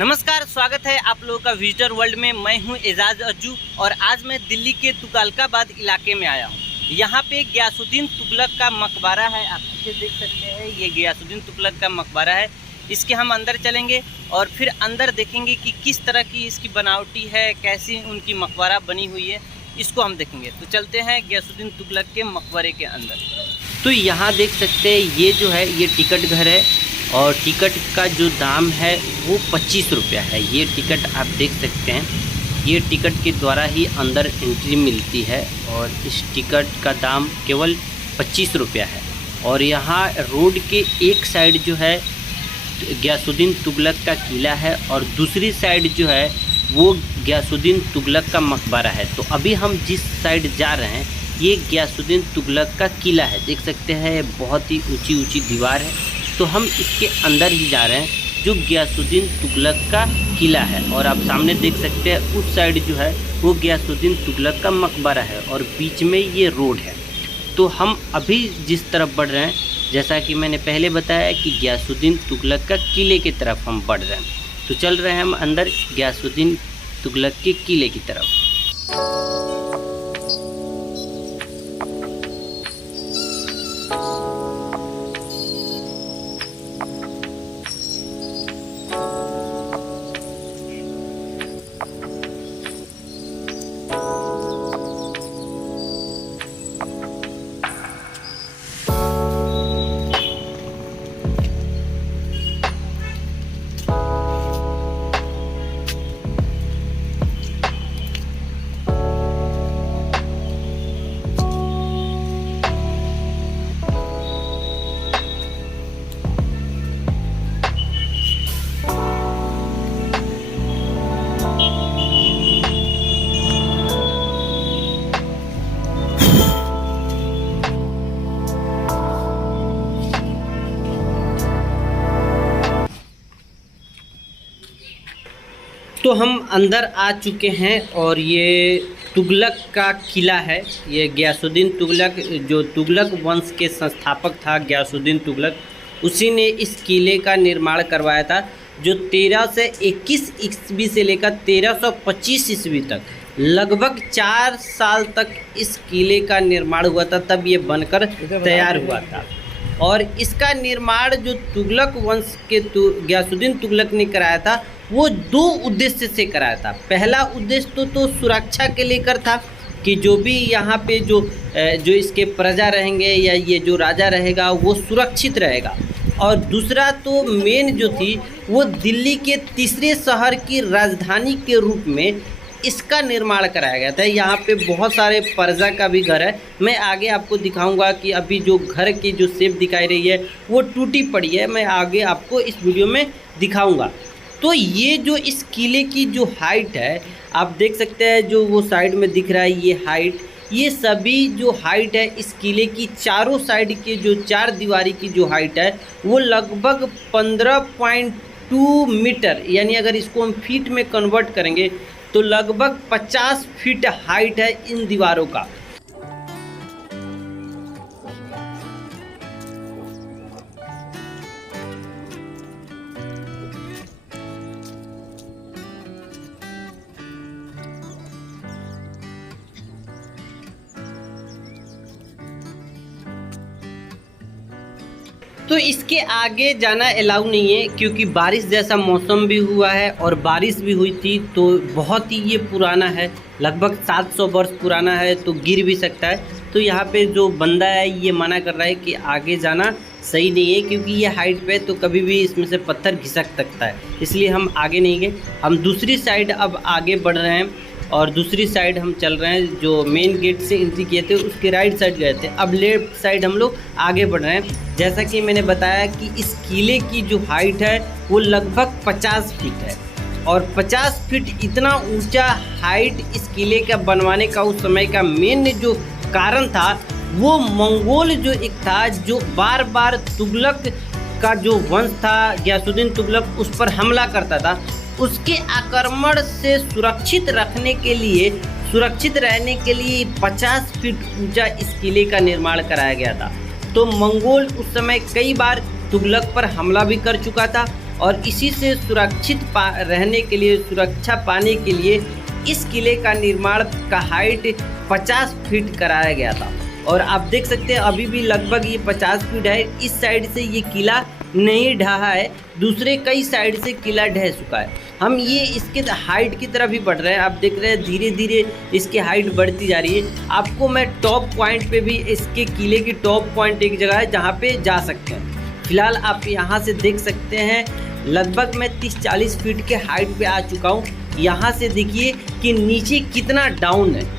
नमस्कार, स्वागत है आप लोगों का विजिटर वर्ल्ड में। मैं हूं एजाज अज्जू और आज मैं दिल्ली के तुगलकाबाद इलाके में आया हूं। यहां पे गयासुद्दीन तुगलक का मकबरा है। आप पीछे देख सकते हैं, ये गयासुद्दीन तुगलक का मकबरा है। इसके हम अंदर चलेंगे और फिर अंदर देखेंगे कि किस तरह की इसकी बनावटी है, कैसी उनकी मकबरा बनी हुई है, इसको हम देखेंगे। तो चलते हैं गयासुद्दीन तुगलक के मकबरे के अंदर। तो यहाँ देख सकते हैं, ये जो है ये टिकट घर है और टिकट का जो दाम है वो 25 रुपया है। ये टिकट आप देख सकते हैं, ये टिकट के द्वारा ही अंदर एंट्री मिलती है और इस टिकट का दाम केवल 25 रुपया है। और यहाँ रोड के एक साइड जो है गयासुद्दीन तुगलक का किला है और दूसरी साइड जो है वो गयासुद्दीन तुगलक का मकबरा है। तो अभी हम जिस साइड जा रहे हैं ये गयासुद्दीन तुगलक का किला है। देख सकते हैं, बहुत ही ऊंची ऊंची दीवार है। तो हम इसके अंदर ही जा रहे हैं जो गयासुद्दीन तुगलक का किला है। और आप सामने देख सकते हैं उस साइड जो है वो गयासुद्दीन तुगलक का मकबरा है और बीच में ये रोड है। तो हम अभी जिस तरफ बढ़ रहे हैं, जैसा कि मैंने पहले बताया कि गयासुद्दीन तुगलक का किले की तरफ हम बढ़ रहे हैं। तो चल रहे हैं हम अंदर गयासुद्दीन तुगलक के किले की तरफ। तो हम अंदर आ चुके हैं और ये तुगलक का किला है। ये गयासुद्दीन तुगलक, जो तुगलक वंश के संस्थापक था गयासुद्दीन तुगलक, उसी ने इस किले का निर्माण करवाया था, जो 1321 ईस्वी से लेकर 1325 ईस्वी तक लगभग 4 साल तक इस किले का निर्माण हुआ था। तब ये बनकर तैयार हुआ था। और इसका निर्माण जो तुगलक वंश के गयासुद्दीन तुगलक ने कराया था वो 2 उद्देश्य से कराया था। पहला उद्देश्य तो सुरक्षा के लेकर था कि जो भी यहाँ पे जो इसके प्रजा रहेंगे या ये जो राजा रहेगा वो सुरक्षित रहेगा। और दूसरा तो मेन जो थी वो दिल्ली के तीसरे शहर की राजधानी के रूप में इसका निर्माण कराया गया था। यहाँ पे बहुत सारे प्रजा का भी घर है। मैं आगे आपको दिखाऊंगा कि अभी जो घर की जो शेप दिखाई रही है वो टूटी पड़ी है। मैं आगे आपको इस वीडियो में दिखाऊंगा। तो ये जो इस किले की जो हाइट है, आप देख सकते हैं, जो वो साइड में दिख रहा है ये हाइट, ये सभी जो हाइट है इस किले की चारों साइड के जो 4 दीवारी की जो हाइट है वो लगभग 15.2 मीटर, यानी अगर इसको हम फीट में कन्वर्ट करेंगे तो लगभग 50 फीट हाइट है इन दीवारों का। तो इसके आगे जाना अलाउ नहीं है क्योंकि बारिश जैसा मौसम भी हुआ है और बारिश भी हुई थी। तो बहुत ही ये पुराना है, लगभग 700 वर्ष पुराना है, तो गिर भी सकता है। तो यहाँ पे जो बंदा है ये मना कर रहा है कि आगे जाना सही नहीं है क्योंकि ये हाइट पे तो कभी भी इसमें से पत्थर खिसक सकता है, इसलिए हम आगे नहीं गए। हम दूसरी साइड अब आगे बढ़ रहे हैं और दूसरी साइड हम चल रहे हैं। जो मेन गेट से एंट्री किए थे उसके राइट साइड गए थे, अब लेफ्ट साइड हम लोग आगे बढ़ रहे हैं। जैसा कि मैंने बताया कि इस किले की जो हाइट है वो लगभग 50 फीट है और 50 फीट इतना ऊंचा हाइट इस किले का बनवाने का उस समय का मेन जो कारण था वो मंगोल जो एक था, जो बार बार तुगलक का जो वंश था गयासुद्दीन तुगलक उस पर हमला करता था। उसके आक्रमण से सुरक्षित रहने के लिए 50 फीट ऊंचा इस किले का निर्माण कराया गया था। तो मंगोल उस समय कई बार तुगलक पर हमला भी कर चुका था और इसी से सुरक्षित रहने के लिए, सुरक्षा पाने के लिए इस किले का निर्माण का हाइट 50 फीट कराया गया था। और आप देख सकते हैं अभी भी लगभग ये 50 फीट है। इस साइड से ये किला नहीं ढहा है, दूसरे कई साइड से किला ढह चुका है। हम ये इसके हाइट की तरफ ही बढ़ रहे हैं। आप देख रहे हैं धीरे धीरे इसकी हाइट बढ़ती जा रही है। आपको मैं टॉप पॉइंट पे भी, इसके किले की टॉप पॉइंट एक जगह है जहाँ पे जा सकते हैं। फिलहाल आप यहाँ से देख सकते हैं लगभग मैं 30-40 फीट के हाइट पे आ चुका हूँ। यहाँ से देखिए कि नीचे कितना डाउन है।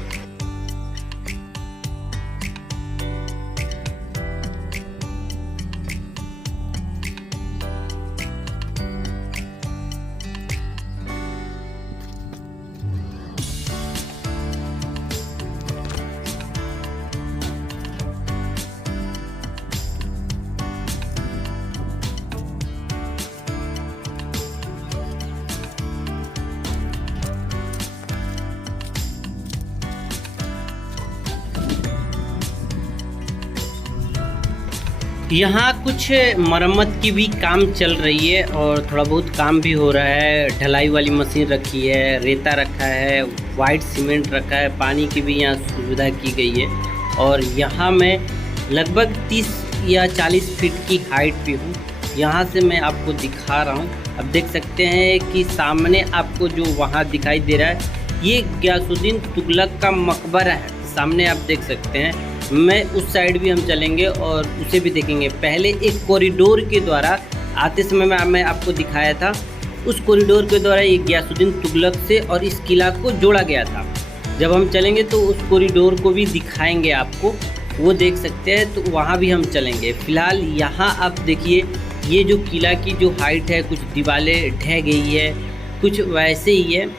यहाँ कुछ मरम्मत की भी काम चल रही है और थोड़ा बहुत काम भी हो रहा है। ढलाई वाली मशीन रखी है, रेता रखा है, वाइट सीमेंट रखा है, पानी की भी यहाँ सुविधा की गई है। और यहाँ मैं लगभग 30 या 40 फीट की हाइट पे हूँ। यहाँ से मैं आपको दिखा रहा हूँ। अब देख सकते हैं कि सामने आपको जो वहाँ दिखाई दे रहा है ये गयासुद्दीन तुगलक का मकबरा है। सामने आप देख सकते हैं। मैं उस साइड भी हम चलेंगे और उसे भी देखेंगे। पहले एक कॉरिडोर के द्वारा आते समय मैं आपको दिखाया था, उस कॉरिडोर के द्वारा ये गयासुद्दीन तुगलक से और इस किला को जोड़ा गया था। जब हम चलेंगे तो उस कॉरिडोर को भी दिखाएंगे आपको, वो देख सकते हैं, तो वहाँ भी हम चलेंगे। फ़िलहाल यहाँ आप देखिए ये जो किला की जो हाइट है, कुछ दीवारें ढह गई है, कुछ वैसे ही है।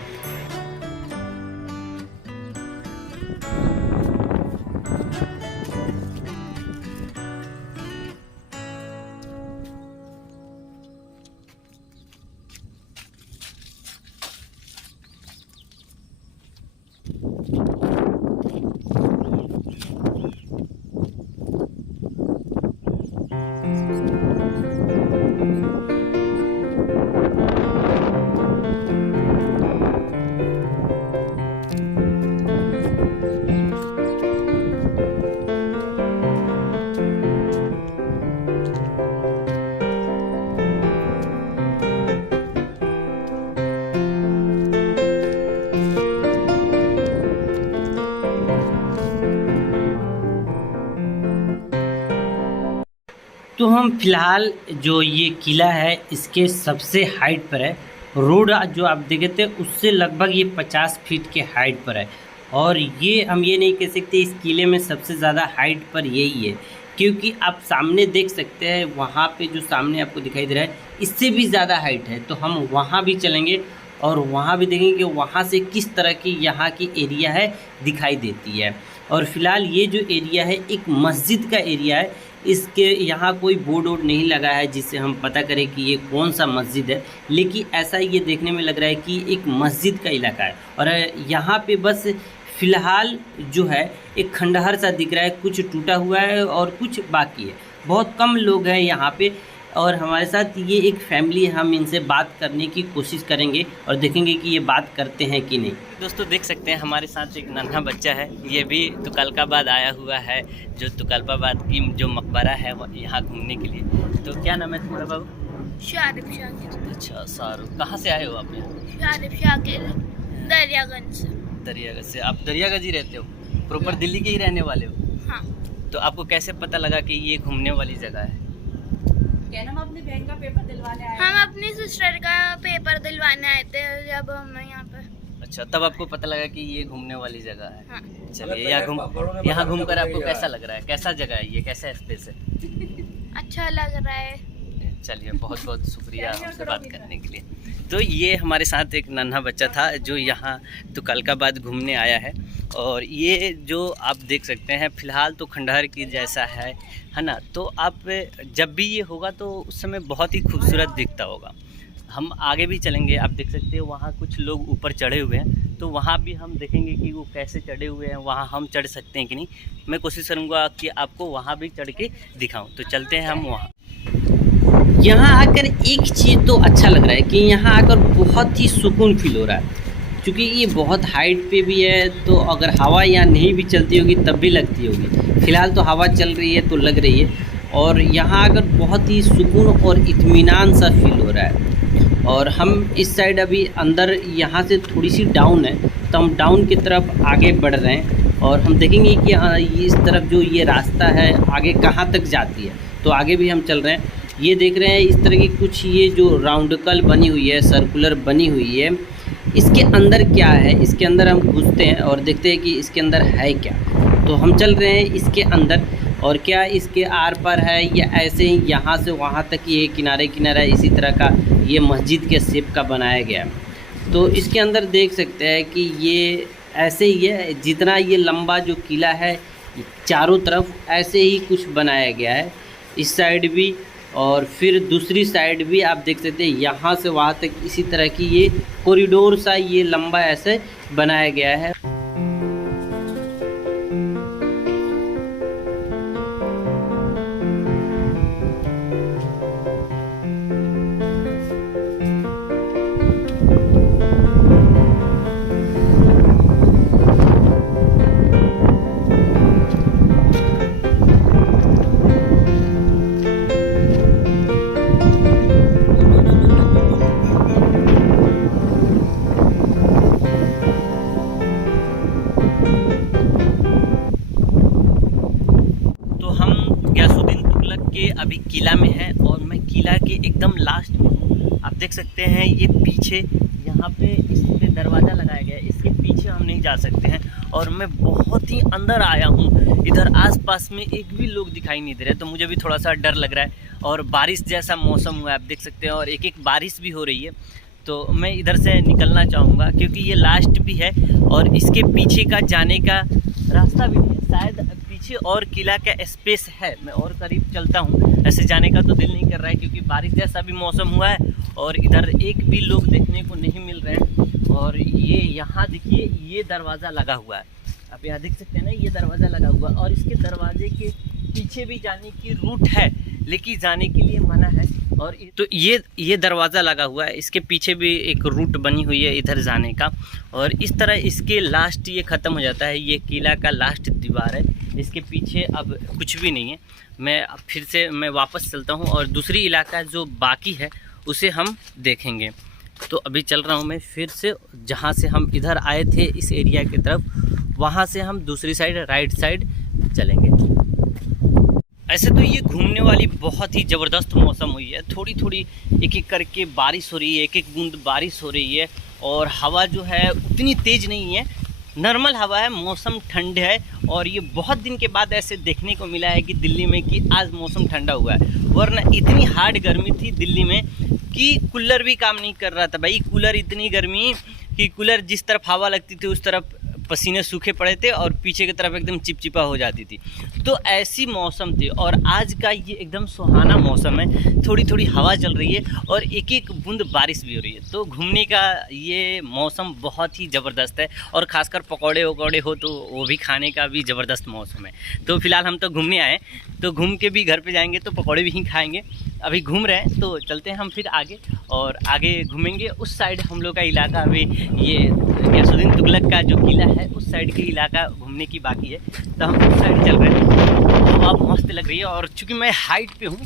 तो हम फिलहाल जो ये किला है इसके सबसे हाइट पर है। रोड जो आप देखे थे उससे लगभग ये 50 फीट के हाइट पर है। और ये हम ये नहीं कह सकते इस किले में सबसे ज़्यादा हाइट पर यही है, क्योंकि आप सामने देख सकते हैं वहाँ पे जो सामने आपको दिखाई दे रहा है इससे भी ज़्यादा हाइट है। तो हम वहाँ भी चलेंगे और वहाँ भी देखेंगे कि वहाँ से किस तरह की यहाँ की एरिया है दिखाई देती है। और फिलहाल ये जो एरिया है एक मस्जिद का एरिया है। इसके यहाँ कोई बोर्ड वोर्ड नहीं लगा है जिससे हम पता करें कि ये कौन सा मस्जिद है, लेकिन ऐसा ये देखने में लग रहा है कि एक मस्जिद का इलाका है। और यहाँ पे बस फ़िलहाल जो है एक खंडहर सा दिख रहा है, कुछ टूटा हुआ है और कुछ बाकी है। बहुत कम लोग हैं यहाँ पे और हमारे साथ ये एक फैमिली है। हम इनसे बात करने की कोशिश करेंगे और देखेंगे कि ये बात करते हैं कि नहीं। दोस्तों देख सकते हैं हमारे साथ एक नन्हा बच्चा है, ये भी तुगलकाबाद आया हुआ है। जो तुगलकाबाद की जो मकबरा है यहाँ घूमने के लिए। तो क्या नाम है तुम्हारा बाबू? शारिफ शाकिर। अच्छा शाहरुख, कहाँ से आए हो आप यहाँ? शारिफ शाकिर, दरियागंज से। दरियागंज से। आप दरियागंज ही रहते हो? प्रॉपर दिल्ली के ही रहने वाले हो? हाँ। तो आपको कैसे पता लगा कि ये घूमने वाली जगह है? हम अपनी बहन का पेपर दिलवाने आए। हम अपनी सिस्टर का पेपर दिलवाने आए थे जब हम यहाँ पे। अच्छा, तब आपको पता लगा कि ये घूमने वाली जगह है। हाँ। चलिए यहाँ घूमकर आपको कैसा लग रहा है? कैसा जगह है ये, कैसा स्पेस है? अच्छा लग रहा है। चलिए बहुत बहुत शुक्रिया हमसे बात करने के लिए। तो ये हमारे साथ एक नन्हा बच्चा था जो यहाँ तुगलकाबाद घूमने आया है। और ये जो आप देख सकते हैं फ़िलहाल तो खंडहर की जैसा है ना। तो आप जब भी ये होगा तो उस समय बहुत ही खूबसूरत दिखता होगा। हम आगे भी चलेंगे, आप देख सकते हो वहाँ कुछ लोग ऊपर चढ़े हुए हैं, तो वहाँ भी हम देखेंगे कि वो कैसे चढ़े हुए हैं, वहाँ हम चढ़ सकते हैं कि नहीं। मैं कोशिश करूँगा कि आपको वहाँ भी चढ़ के दिखाऊँ। तो चलते हैं हम वहाँ। यहाँ आकर एक चीज़ तो अच्छा लग रहा है कि यहाँ आकर बहुत ही सुकून फील हो रहा है, क्योंकि ये बहुत हाइट पे भी है, तो अगर हवा यहाँ नहीं भी चलती होगी तब भी लगती होगी। फ़िलहाल तो हवा चल रही है तो लग रही है, और यहाँ आकर बहुत ही सुकून और इत्मीनान सा फील हो रहा है। और हम इस साइड अभी अंदर यहाँ से थोड़ी सी डाउन है, तो हम डाउन की तरफ आगे बढ़ रहे हैं, और हम देखेंगे कि इस तरफ जो ये रास्ता है आगे कहाँ तक जाती है, तो आगे भी हम चल रहे हैं। ये देख रहे हैं इस तरह की कुछ ये जो राउंडकल बनी हुई है, सर्कुलर बनी हुई है, इसके अंदर क्या है, इसके अंदर हम घुसते हैं और देखते हैं कि इसके अंदर है क्या। तो हम चल रहे हैं इसके अंदर, और क्या इसके आर पार है या ऐसे ही यहाँ से वहाँ तक ये किनारे किनारे इसी तरह का ये मस्जिद के शेप का बनाया गया है। तो इसके अंदर देख सकते हैं कि ये ऐसे ही है, जितना ये लंबा जो किला है चारों तरफ ऐसे ही कुछ बनाया गया है, इस साइड भी और फिर दूसरी साइड भी आप देख सकते हैं, यहाँ से वहाँ तक इसी तरह की ये कॉरिडोर सा ये लंबा ऐसे बनाया गया है। के अभी किला में है, और मैं किला के एकदम लास्ट में हूँ। आप देख सकते हैं ये पीछे यहाँ पे इस पे दरवाज़ा लगाया गया है, इसके पीछे हम नहीं जा सकते हैं, और मैं बहुत ही अंदर आया हूँ। इधर आसपास में एक भी लोग दिखाई नहीं दे रहे, तो मुझे भी थोड़ा सा डर लग रहा है, और बारिश जैसा मौसम हुआ है आप देख सकते हैं, और एक एक बारिश भी हो रही है। तो मैं इधर से निकलना चाहूँगा क्योंकि ये लास्ट भी है, और इसके पीछे का जाने का रास्ता भी है, शायद पीछे और किला का स्पेस है। मैं और करीब चलता हूँ, ऐसे जाने का तो दिल नहीं कर रहा है क्योंकि बारिश जैसा भी मौसम हुआ है, और इधर एक भी लोग देखने को नहीं मिल रहे हैं। और ये यहाँ देखिए ये दरवाज़ा लगा हुआ है, आप यहाँ देख सकते हैं ना, ये दरवाज़ा लगा हुआ है, और इसके दरवाजे के पीछे भी जाने की रूट है, लेकिन जाने के लिए मना है। और तो ये दरवाज़ा लगा हुआ है, इसके पीछे भी एक रूट बनी हुई है इधर जाने का, और इस तरह इसके लास्ट ये ख़त्म हो जाता है। ये किला का लास्ट दीवार है, इसके पीछे अब कुछ भी नहीं है। मैं अब फिर से मैं वापस चलता हूँ, और दूसरी इलाका जो बाकी है उसे हम देखेंगे। तो अभी चल रहा हूँ मैं फिर से, जहाँ से हम इधर आए थे इस एरिया की तरफ, वहाँ से हम दूसरी साइड राइट साइड चलेंगे। ऐसे तो ये घूमने वाली बहुत ही ज़बरदस्त मौसम हुई है, थोड़ी थोड़ी एक एक करके बारिश हो रही है, एक एक बूंद बारिश हो रही है, और हवा जो है उतनी तेज़ नहीं है, नॉर्मल हवा है, मौसम ठंड है। और ये बहुत दिन के बाद ऐसे देखने को मिला है कि दिल्ली में कि आज मौसम ठंडा हुआ है, वरना इतनी हार्ड गर्मी थी दिल्ली में कि कूलर भी काम नहीं कर रहा था भाई। कूलर इतनी गर्मी कि कूलर जिस तरफ हवा लगती थी उस तरफ पसीने सूखे पड़े थे, और पीछे की तरफ एकदम चिपचिपा हो जाती थी। तो ऐसी मौसम थी, और आज का ये एकदम सुहाना मौसम है, थोड़ी थोड़ी हवा चल रही है, और एक एक बूंद बारिश भी हो रही है। तो घूमने का ये मौसम बहुत ही ज़बरदस्त है, और ख़ासकर पकौड़े वकौड़े हो तो वो भी खाने का भी ज़बरदस्त मौसम है। तो फिलहाल हम तो घूमने आए, तो घूम के भी घर पे जाएंगे तो पकौड़े भी ही खाएंगे। अभी घूम रहे हैं तो चलते हैं हम फिर आगे, और आगे घूमेंगे। उस साइड हम लोग का इलाका, अभी ये गयासुद्दीन तुगलक का जो किला है उस साइड के इलाका घूमने की बाकी है, तो हम उस साइड चल रहे हैं। तो अब मस्त लग रही है, और चूँकि मैं हाइट पे हूँ,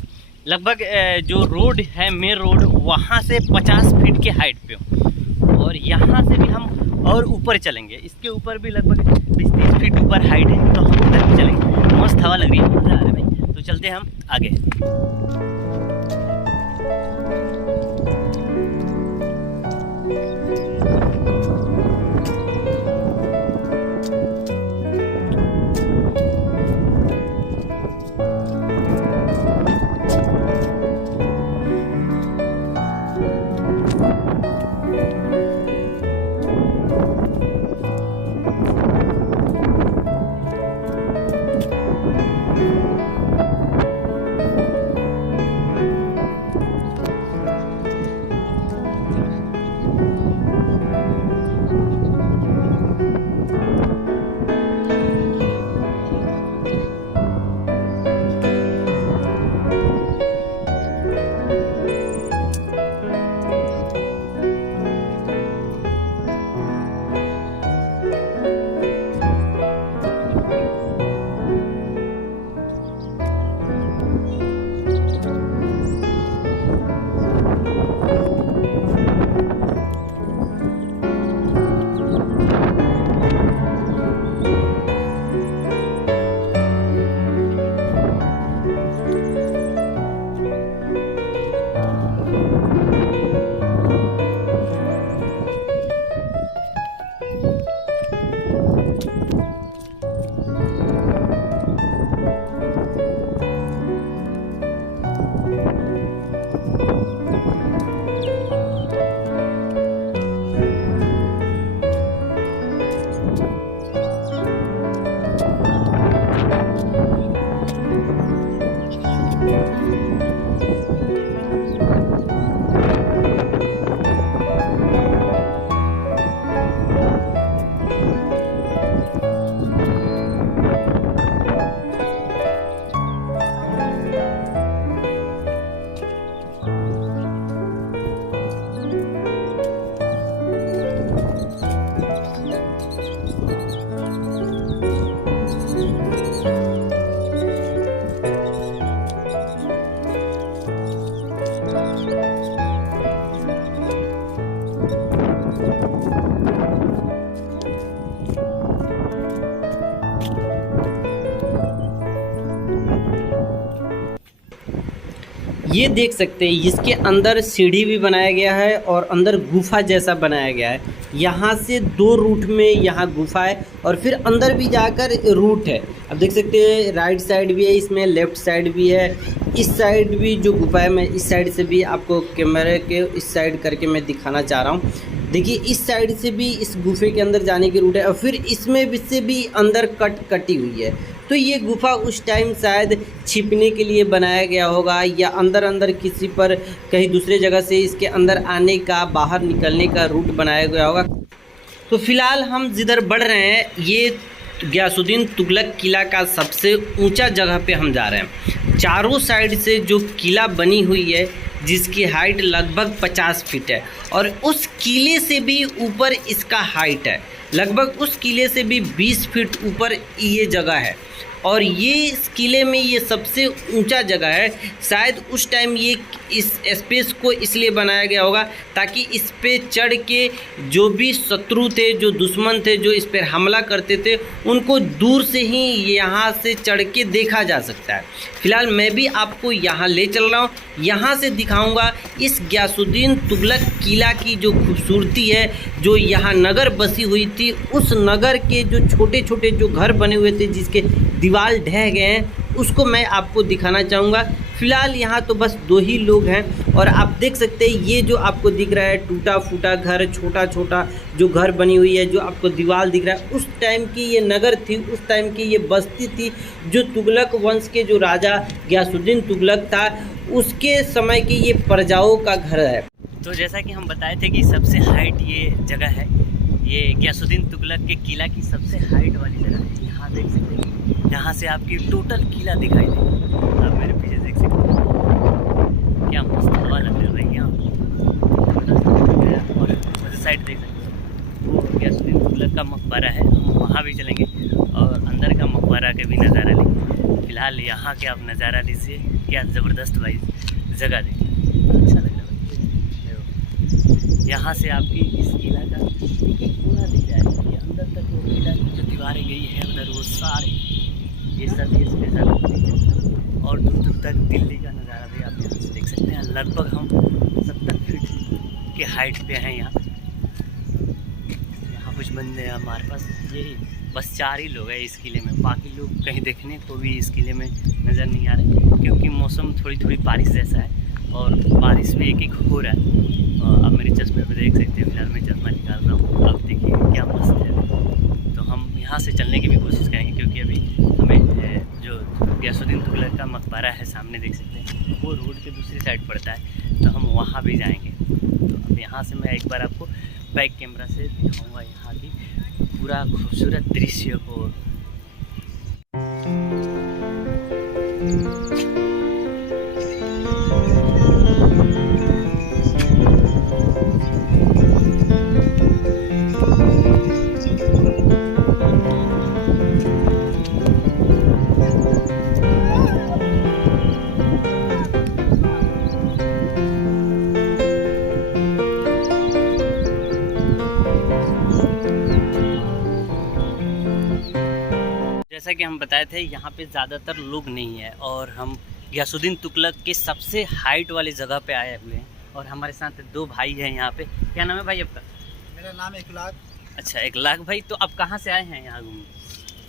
लगभग जो रोड है मेन रोड वहाँ से 50 फीट के हाइट पे हूँ, और यहाँ से भी हम और ऊपर चलेंगे, इसके ऊपर भी लगभग 20-30 फीट ऊपर हाइट है, तो हम उधर भी चलेंगे। मस्त हवा लग रही है, मज़ा आ रहा है भाई। तो चलते हैं हम आगे। ये देख सकते हैं इसके अंदर सीढ़ी भी बनाया गया है और अंदर गुफा जैसा बनाया गया है। यहाँ से 2 रूट में यहाँ गुफा है और फिर अंदर भी जाकर रूट है। अब देख सकते हैं राइट साइड भी है, इसमें लेफ़्ट साइड भी है, इस साइड भी जो गुफा है, मैं इस साइड से भी आपको कैमरे के इस साइड करके मैं दिखाना चाह रहा हूँ। देखिए इस साइड से भी इस गुफे के अंदर जाने की रूट है और फिर इसमें भी से भी अंदर कटी हुई है। तो ये गुफा उस टाइम शायद छिपने के लिए बनाया गया होगा या अंदर किसी पर कहीं दूसरे जगह से इसके अंदर आने का, बाहर निकलने का रूट बनाया गया होगा। तो फिलहाल हम जिधर बढ़ रहे हैं ये गयासुद्दीन तुगलक किला का सबसे ऊंचा जगह पे हम जा रहे हैं। चारों साइड से जो किला बनी हुई है जिसकी हाइट लगभग 50 फीट है और उस किले से भी ऊपर इसका हाइट है, लगभग उस किले से भी 20 फीट ऊपर ये जगह है। और ये इस किले में ये सबसे ऊंचा जगह है। शायद उस टाइम ये इस स्पेस को इसलिए बनाया गया होगा ताकि इस पे चढ़ के जो भी शत्रु थे, जो दुश्मन थे, जो इस पर हमला करते थे, उनको दूर से ही यहाँ से चढ़ के देखा जा सकता है। फिलहाल मैं भी आपको यहाँ ले चल रहा हूँ, यहाँ से दिखाऊंगा इस गयासुद्दीन तुगलक किला की जो खूबसूरती है, जो यहाँ नगर बसी हुई थी, उस नगर के जो छोटे छोटे जो घर बने हुए थे जिसके दीवार ढह गए हैं, उसको मैं आपको दिखाना चाहूँगा। फ़िलहाल यहाँ तो बस 2 ही लोग हैं और आप देख सकते हैं ये जो आपको दिख रहा है टूटा फूटा घर, छोटा छोटा जो घर बनी हुई है, जो आपको दीवार दिख रहा है, उस टाइम की ये नगर थी, उस टाइम की ये बस्ती थी जो तुगलक वंश के जो राजा गयासुद्दीन तुगलक था उसके समय की ये प्रजाओं का घर है। तो जैसा कि हम बताए थे कि सबसे हाइट ये जगह है, ये गयासुद्दीन तुगलक के किला की सबसे हाइट वाली जगह है। यहाँ देख सकते हैं, यहाँ से आपकी टोटल किला दिखाई देगा। आप मेरे पीछे देख सकते हैं क्या मस्त हवा लग रही है यहाँ। और उस साइड देख सकते हैं वो गयासुद्दीन तुगलक का मकबरा है, हम वहाँ भी चलेंगे और अंदर का मकबरा का भी नज़ारा लेंगे। फिलहाल यहाँ के आप नज़ारा लीजिए, क्या ज़बरदस्त भाई जगह देखिए, अच्छा लग रहा है। यहाँ से आपकी इस किला का एक कोना दिख जाएगा, ये अंदर तक वो किला की जो दीवारें गई है उधर वो सारे ये सब ये स्पेशल और दूर दूर तक दिल्ली का नज़ारा भी आप यहाँ से देख सकते हैं। लगभग हम 70 फीट के हाइट पे हैं यहाँ कुछ बंदे हैं हमारे पास, यही बस 4 ही लोग हैं इस किले में, बाकी लोग कहीं देखने को भी इस किले में नज़र नहीं आ रहे क्योंकि मौसम थोड़ी बारिश जैसा है और बारिश भी एक हो रहा है। और अब मेरे चश्मे पे देख सकते हैं, फिलहाल मैं चश्मा निकाल रहा हूँ, अब देखिए क्या मस्त है। तो हम यहाँ से चलने की भी कोशिश करेंगे क्योंकि अभी हमें जो गयासुद्दीन तुगलक का मकबरा है सामने देख सकते हैं, वो रोड के दूसरी साइड पड़ता है, तो हम वहाँ भी जाएंगे। तो अब यहाँ से मैं एक बार आपको बैक कैमरा से दिखाऊंगा यहाँ की पूरा खूबसूरत दृश्य को। जैसा कि हम बताए थे यहाँ पे ज़्यादातर लोग नहीं है और हम गयासुद्दीन तुगलक के सबसे हाइट वाली जगह पे आए हुए हैं और हमारे साथ 2 भाई हैं यहाँ पे। क्या नाम है भाई आपका? मेरा नाम इकलाक। अच्छा इकलाक भाई, तो आप कहाँ से आए हैं यहाँ घूमने?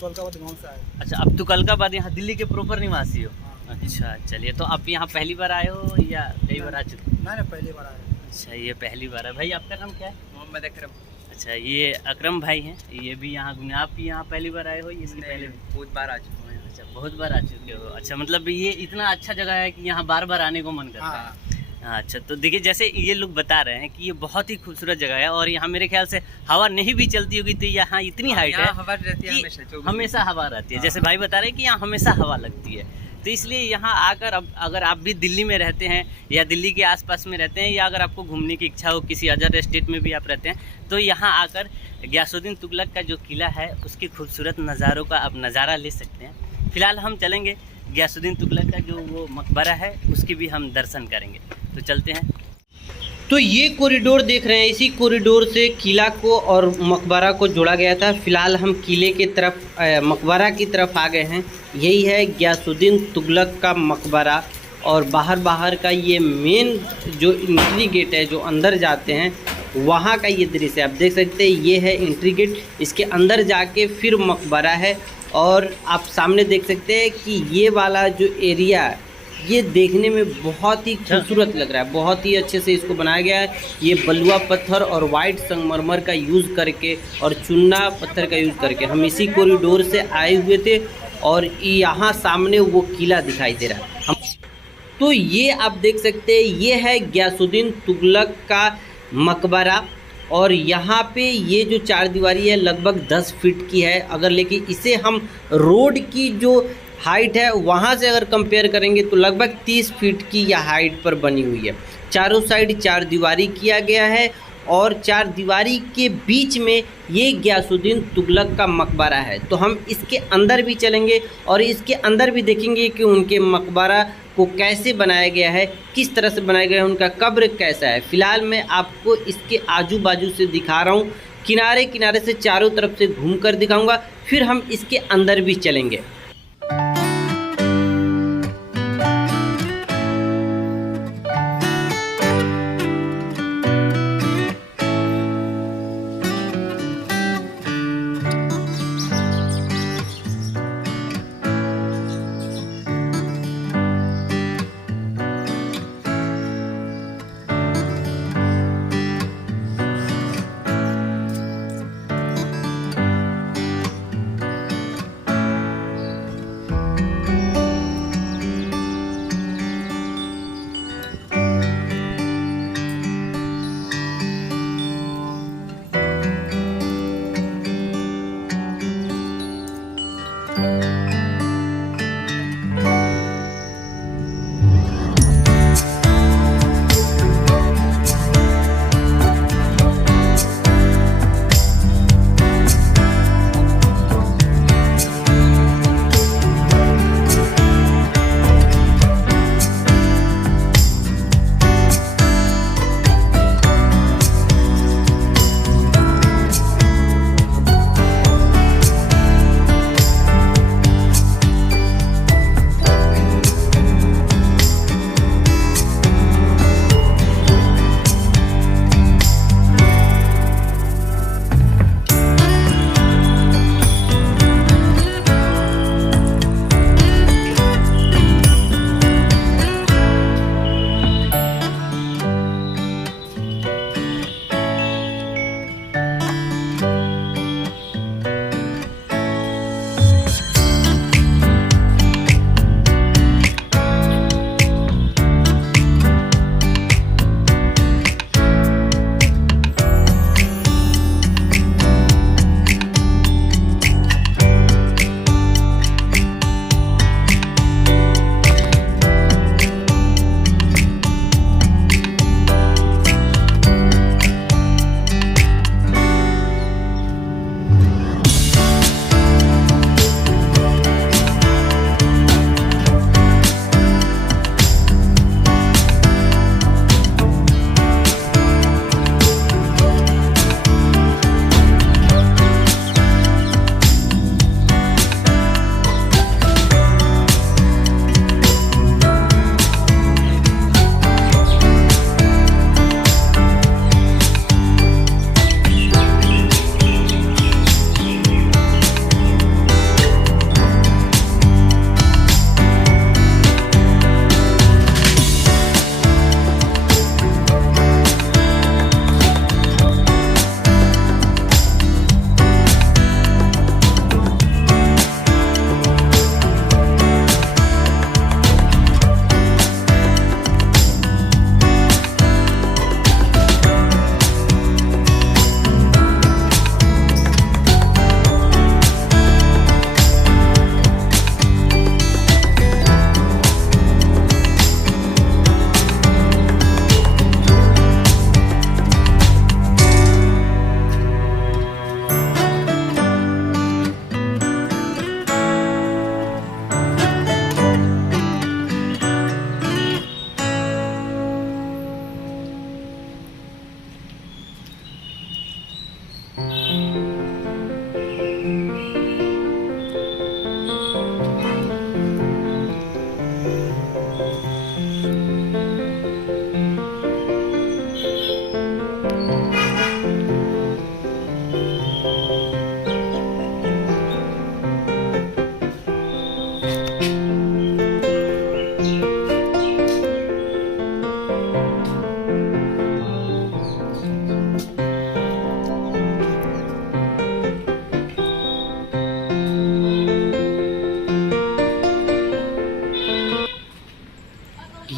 तुगलकाबाद गाँव से आए। अच्छा, अब तुगलकाबाद यहाँ दिल्ली के प्रॉपर निवासी हो? हाँ। अच्छा चलिए, तो आप यहाँ पहली बार आए हो या कई बार आ चुके? नहीं पहली बार आए। अच्छा ये पहली बार है। भाई आपका नाम क्या है? मोहम्मद अकरम। अच्छा ये अकरम भाई हैं, ये भी यहाँ घूमने। आप यहाँ पहली बार आए हो? इससे पहले बहुत बार आ चुका हूँ। अच्छा बहुत बार आ चुके हो। अच्छा मतलब ये इतना अच्छा जगह है कि यहाँ बार बार आने को मन करता है। अच्छा तो देखिए जैसे ये लोग बता रहे हैं कि ये बहुत ही खूबसूरत जगह है और यहाँ मेरे ख्याल से हवा नहीं भी चलती होगी, तो यहाँ इतनी हाइट है हवा रहती है हमेशा हवा रहती है। जैसे भाई बता रहे हैं कि यहाँ हमेशा हवा लगती है, तो इसलिए यहाँ आकर अब अगर आप भी दिल्ली में रहते हैं या दिल्ली के आसपास में रहते हैं या अगर आपको घूमने की इच्छा हो, किसी अदर स्टेट में भी आप रहते हैं, तो यहाँ आकर गयासुद्दीन तुगलक का जो किला है उसके खूबसूरत नज़ारों का आप नज़ारा ले सकते हैं। फिलहाल हम चलेंगे गयासुद्दीन तुगलक का जो वो मकबरा है उसकी भी हम दर्शन करेंगे, तो चलते हैं। तो ये कॉरिडोर देख रहे हैं, इसी कॉरिडोर से किला को और मकबरा को जोड़ा गया था। फ़िलहाल हम किले की तरफ मकबरा की तरफ आ गए हैं। यही है गयासुद्दीन तुगलक का मकबरा और बाहर का ये मेन जो एंट्री गेट है, जो अंदर जाते हैं वहाँ का ये दृश्य आप देख सकते हैं। ये है एंट्री गेट, इसके अंदर जाके फिर मकबरा है और आप सामने देख सकते हैं कि ये वाला जो एरिया है ये देखने में बहुत ही खूबसूरत लग रहा है, बहुत ही अच्छे से इसको बनाया गया है। ये बलुआ पत्थर और वाइट संगमरमर का यूज़ करके और चुन्ना पत्थर का यूज़ करके हम इसी कॉरिडोर से आए हुए थे और यहाँ सामने वो किला दिखाई दे रहा है। हम तो ये आप देख सकते हैं, ये है गयासुद्दीन तुगलक का मकबरा और यहाँ पे ये जो चार दीवारी है लगभग 10 फीट की है। अगर लेकिन इसे हम रोड की जो हाइट है वहाँ से अगर कंपेयर करेंगे तो लगभग 30 फीट की यह हाइट पर बनी हुई है। चारों साइड चार दीवारी किया गया है और चार दीवारी के बीच में ये गयासुद्दीन तुगलक का मकबरा है। तो हम इसके अंदर भी चलेंगे और इसके अंदर भी देखेंगे कि उनके मकबरा को कैसे बनाया गया है, किस तरह से बनाया गया है, उनका कब्र कैसा है। फ़िलहाल मैं आपको इसके आजू बाजू से दिखा रहा हूँ, किनारे किनारे से चारों तरफ से घूम कर दिखाऊँगा, फिर हम इसके अंदर भी चलेंगे।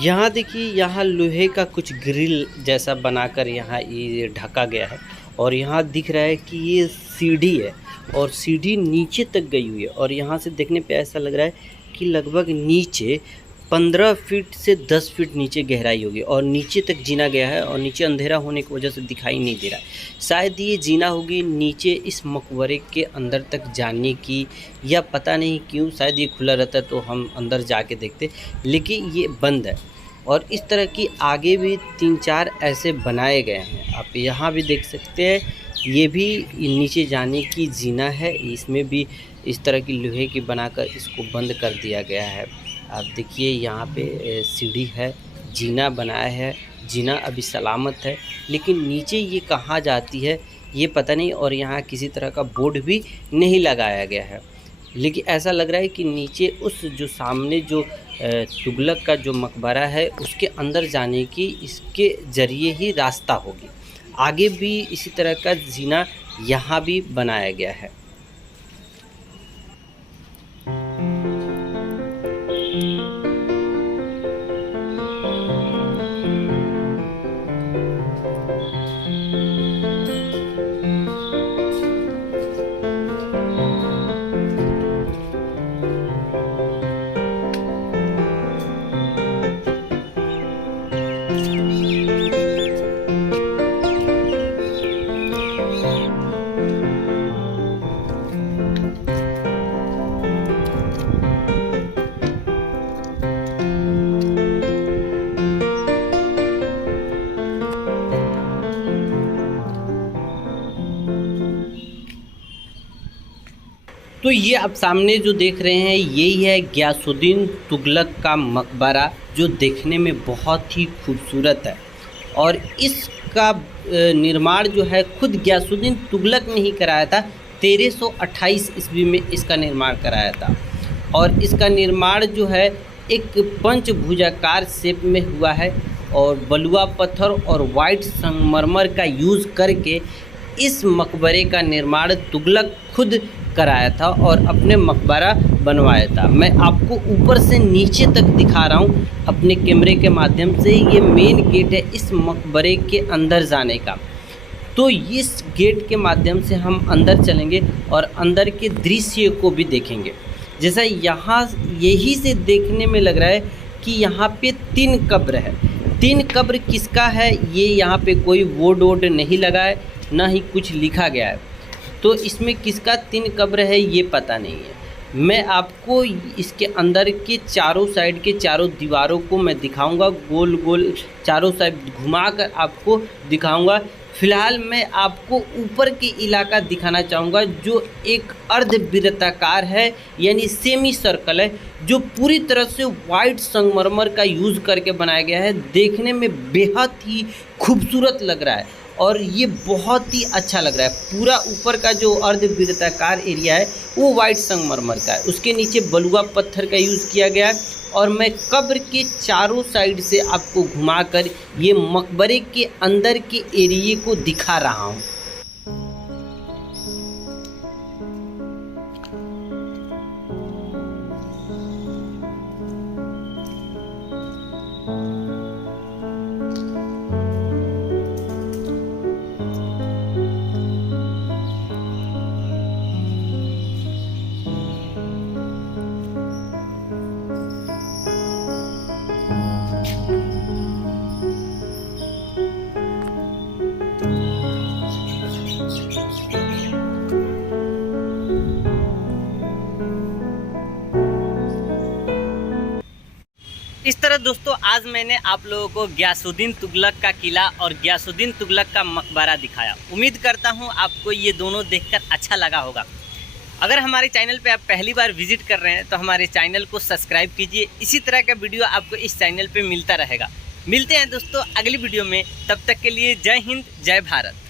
यहाँ देखिए, यहाँ लोहे का कुछ ग्रिल जैसा बनाकर यहाँ ये ढका गया है और यहाँ दिख रहा है कि ये सीढ़ी है और सीढ़ी नीचे तक गई हुई है और यहाँ से देखने पे ऐसा लग रहा है कि लगभग नीचे 15 फीट से 10 फीट नीचे गहराई होगी और नीचे तक जीना गया है और नीचे अंधेरा होने की वजह से दिखाई नहीं दे रहा है। शायद ये जीना होगी नीचे इस मकबरे के अंदर तक जाने की, या पता नहीं क्यों, शायद ये खुला रहता तो हम अंदर जाके देखते, लेकिन ये बंद है। और इस तरह की आगे भी 3-4 ऐसे बनाए गए हैं, आप यहाँ भी देख सकते हैं। ये भी नीचे जाने की जीना है, इसमें भी इस तरह की लोहे की बनाकर इसको बंद कर दिया गया है। आप देखिए यहाँ पे सीढ़ी है, जीना बनाया है, जीना अभी सलामत है, लेकिन नीचे ये कहाँ जाती है ये पता नहीं। और यहाँ किसी तरह का बोर्ड भी नहीं लगाया गया है, लेकिन ऐसा लग रहा है कि नीचे उस जो सामने जो तुगलक का जो मकबरा है उसके अंदर जाने की इसके ज़रिए ही रास्ता होगी। आगे भी इसी तरह का जीना यहाँ भी बनाया गया है। तो ये आप सामने जो देख रहे हैं यही है गियासुद्दीन तुगलक का मकबरा, जो देखने में बहुत ही खूबसूरत है। और इसका निर्माण जो है खुद गियासुद्दीन तुगलक ने ही कराया था। 1328 ईस्वी में इसका निर्माण कराया था और इसका निर्माण जो है एक पंचभुजाकार शेप में हुआ है और बलुआ पत्थर और वाइट संगमरमर का यूज़ करके इस मकबरे का निर्माण तुगलक खुद कराया था और अपने मकबरा बनवाया था। मैं आपको ऊपर से नीचे तक दिखा रहा हूँ अपने कैमरे के माध्यम से। ये मेन गेट है इस मकबरे के अंदर जाने का। तो इस गेट के माध्यम से हम अंदर चलेंगे और अंदर के दृश्य को भी देखेंगे। जैसा यहाँ यही से देखने में लग रहा है कि यहाँ पे 3 कब्र है। 3 कब्र किसका है ये यहाँ पे कोई बोर्ड वोर्ड नहीं लगा है, ना ही कुछ लिखा गया है। तो इसमें किसका 3 कब्र है ये पता नहीं है। मैं आपको इसके अंदर के चारों साइड के चारों दीवारों को मैं दिखाऊंगा, गोल गोल चारों साइड घुमाकर आपको दिखाऊंगा। फ़िलहाल मैं आपको ऊपर के इलाका दिखाना चाहूँगा जो एक अर्धवृत्ताकार है, यानी सेमी सर्कल है, जो पूरी तरह से वाइट संगमरमर का यूज़ करके बनाया गया है। देखने में बेहद ही खूबसूरत लग रहा है और ये बहुत ही अच्छा लग रहा है। पूरा ऊपर का जो अर्धवृत्ताकार एरिया है वो वाइट संगमरमर का है, उसके नीचे बलुआ पत्थर का यूज़ किया गया है। और मैं कब्र के चारों साइड से आपको घुमाकर ये मकबरे के अंदर के एरिए को दिखा रहा हूँ। इस तरह दोस्तों आज मैंने आप लोगों को गियासुद्दीन तुगलक का किला और गियासुद्दीन तुगलक का मकबरा दिखाया। उम्मीद करता हूं आपको ये दोनों देखकर अच्छा लगा होगा। अगर हमारे चैनल पे आप पहली बार विजिट कर रहे हैं तो हमारे चैनल को सब्सक्राइब कीजिए। इसी तरह का वीडियो आपको इस चैनल पे मिलता रहेगा। मिलते हैं दोस्तों अगली वीडियो में, तब तक के लिए जय हिंद जय भारत।